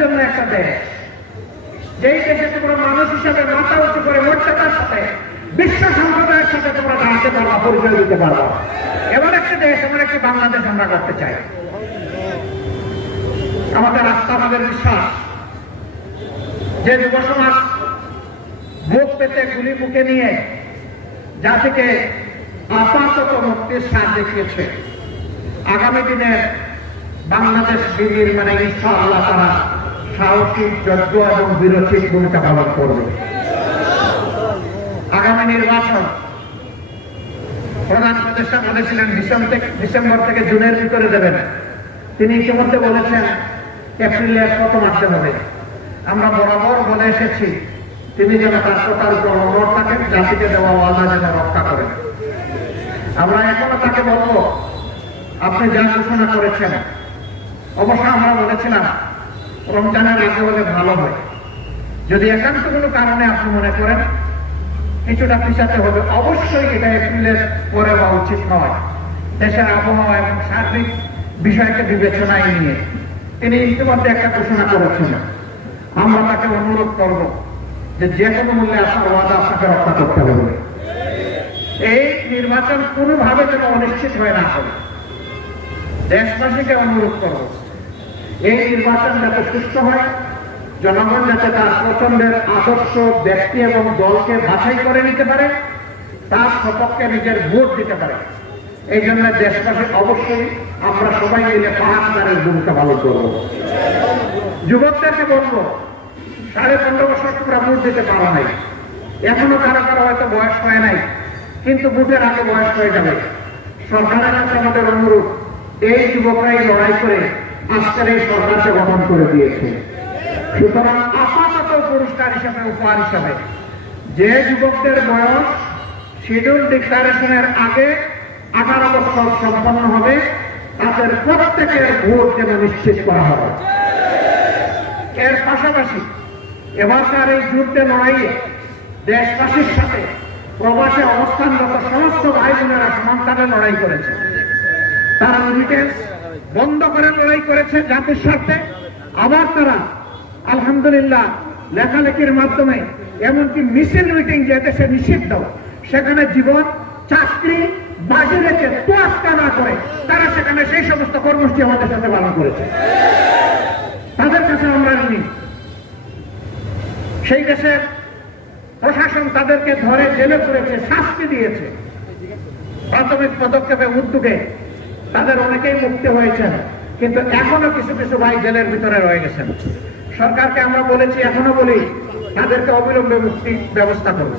জন্য একটা দেশ, যেই দেশে তোমরা মানুষ হিসাবে মাথা উঁচু করে মর্যাদার সাথে বিশ্ব সম্প্রদায়ের সাথে তোমরা দাঁড়াতে পারবা, পরিচয় দিতে পারবা। এমন একটি দেশ, এমন একটি বাংলাদেশ আমরা করতে চাই। আমাদের আস্থা, আমাদের বিশ্বাস যে যুব সমাজ বুক পেতে গুলি মুখে নিয়ে জাতিকে আপাতত মুক্তির স্বাদ দেখিয়েছে, আগামী দিনে বাংলাদেশ বিনির্মাণে ইনশাআল্লাহ তারা সাহসী, যোগ্য এবং বীরোচিত ভূমিকা পালন করবে। আগামী নির্বাচন প্রধান উপদেষ্টা বলেছিলেন ডিসেম্বর থেকে জুনের ভিতরে দেবেন। তিনি ইতিমধ্যে বলেছেন এপ্রিলের প্রথম মাসে হবে। আমরা বরাবর বলে এসেছি তিনি যেন তার কথার উপর অনড় থাকেন, জাতিকে দেওয়া ওয়াদা যেন রক্ষা করেন। আমরা এখনো তাকে বলবো আপনি যা ঘোষণা করেছেন, অবশ্য আমরা বলেছিলাম রমজানের আগে হলে ভালো হয়। যদি একান্ত কোনো কারণে আপনি মনে করেন কিছুটা পিছাতে হবে, অবশ্যই এটা এপ্রিলের পরে হওয়া উচিত নয়, দেশের আবহাওয়া এবং সার্বিক বিষয়কে বিবেচনায় নিয়ে। তিনি ইতিমধ্যে একটা ঘোষণা করেছেন। আমরা তাকে অনুরোধ করব যে যে কোনো মূল্যে আসার ওয়াদা আপনাকে রক্ষা করতে হবে। এই নির্বাচন কোনোভাবে যেন অনিশ্চিত হয়ে না হয়। দেশবাসীকে অনুরোধ করব এই নির্বাচন যাতে সুষ্ঠু হয়, জনগণ যাতে তার পছন্দের আদর্শ ব্যক্তি এবং দলকে বাছাই করে নিতে পারে, তার সপক্ষে নিজের ভোট দিতে পারে। এই জন্য দেশবাসী অবশ্যই আমরা সবাই মিলে পাহাড়ের ভূমিকা পালন করব। যুবকদেরকে বলবো 15.5 বছর তোমরা ভোট দিতে পারো নাই, এখনো কারো কারো হয়তো বয়স হয় নাই, কিন্তু ভোটের আগে বয়স হয়ে যাবে। সরকারের কাছে আমাদের অনুরোধ, এই যুবকরাই লড়াই করে আজকের এই সরকারকে গঠন করে দিয়েছে। সুতরাং আপাতত পুরস্কার হিসাবে, উপহার হিসাবে যে যুবকদের বয়স শিডিউল ডিক্লারেশনের আগে 18 বছর সম্পন্ন হবে, তাদের প্রত্যেকের ভোট যেন নিশ্চিত করা হবে। এর পাশাপাশি এবারকার এই যুদ্ধে লড়াইয়ে দেশবাসীর সাথে প্রবাসে অবস্থানরত সমস্ত ভাই বোনেরা সমানতালে লড়াই করেছে। তারা রিমিটেন্স বন্ধ করে লড়াই করেছে জাতির স্বার্থে। আবার তারা আলহামদুলিল্লাহ লেখালেখির মাধ্যমে, এমনকি মিছিল মিটিং যে দেশে নিষিদ্ধ, সেখানে জীবন, চাকরি বাজি রেখে তোয়াক্কা না করে তারা সেখানে সেই সমস্ত কর্মসূচি আমাদের সাথে পালন করেছে। তাদের কাছে আমরা ঋণী। সেই দেশের প্রশাসন তাদেরকে ধরে জেলে পুরেছে, শাস্তি দিয়েছে। প্রাথমিক পদক্ষেপে উদ্যোগে তাদের অনেকেই মুক্তি হয়েছেন, কিন্তু এখনো কিছু কিছু ভাই জেলের ভিতরে রয়ে গেছেন। সরকারকে আমরা বলেছি, এখনো বলি, তাদেরকে অবিলম্বে মুক্তির ব্যবস্থা করুন,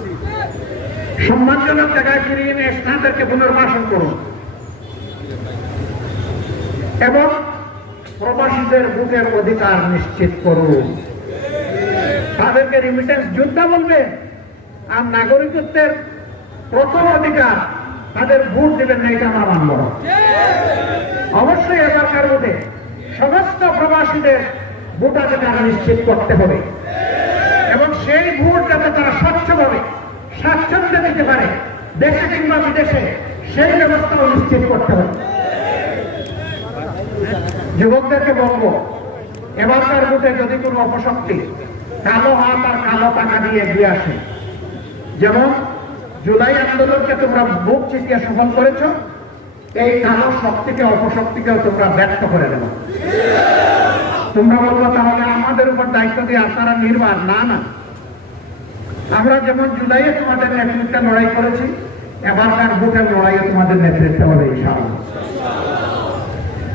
সম্মানজনক জায়গায় ফিরিয়ে নিয়ে তাদেরকে পুনর্বাসন করুন এবং প্রবাসীদের ভোটের অধিকার নিশ্চিত করুন। তাদেরকে রিমিটেন্স যোদ্ধা বলবে, আর নাগরিকত্বের প্রথম অধিকার তাদের ভোট দেবেন না, এটা আমরা মানব না। অবশ্যই এবারকার ভোটে সমস্ত প্রবাসীদের ভোটাধিকার নিশ্চিত করতে হবে এবং সেই ভোট যাতে তারা স্বচ্ছভাবে স্বাচ্ছন্দ্যে দিতে পারে, দেশে কিংবা বিদেশে, সেই ব্যবস্থাও নিশ্চিত করতে হবে। যুবকদেরকে বলবো, এবারকার ভোটে যদি কোনো অপশক্তি কালো হাত আর কালো টাকা দিয়ে এগিয়ে আসে, যেমন জুলাই আন্দোলনকে তোমরা বুক চিতিয়ে সফল করেছ, এই কালো শক্তিকে, অপশক্তিকেও তোমরা ব্যর্থ করে দেবো। তোমরা বলবো তাহলে আমাদের উপর দায়িত্ব দিয়ে আপনারা নির্বাণ। না না, আমরা যেমন জুলাইয়ে তোমাদের নেতৃত্বে লড়াই করেছি, এবারকার ভোটের লড়াইয়ে তোমাদের নেতৃত্ব হবে ইনশাআল্লাহ।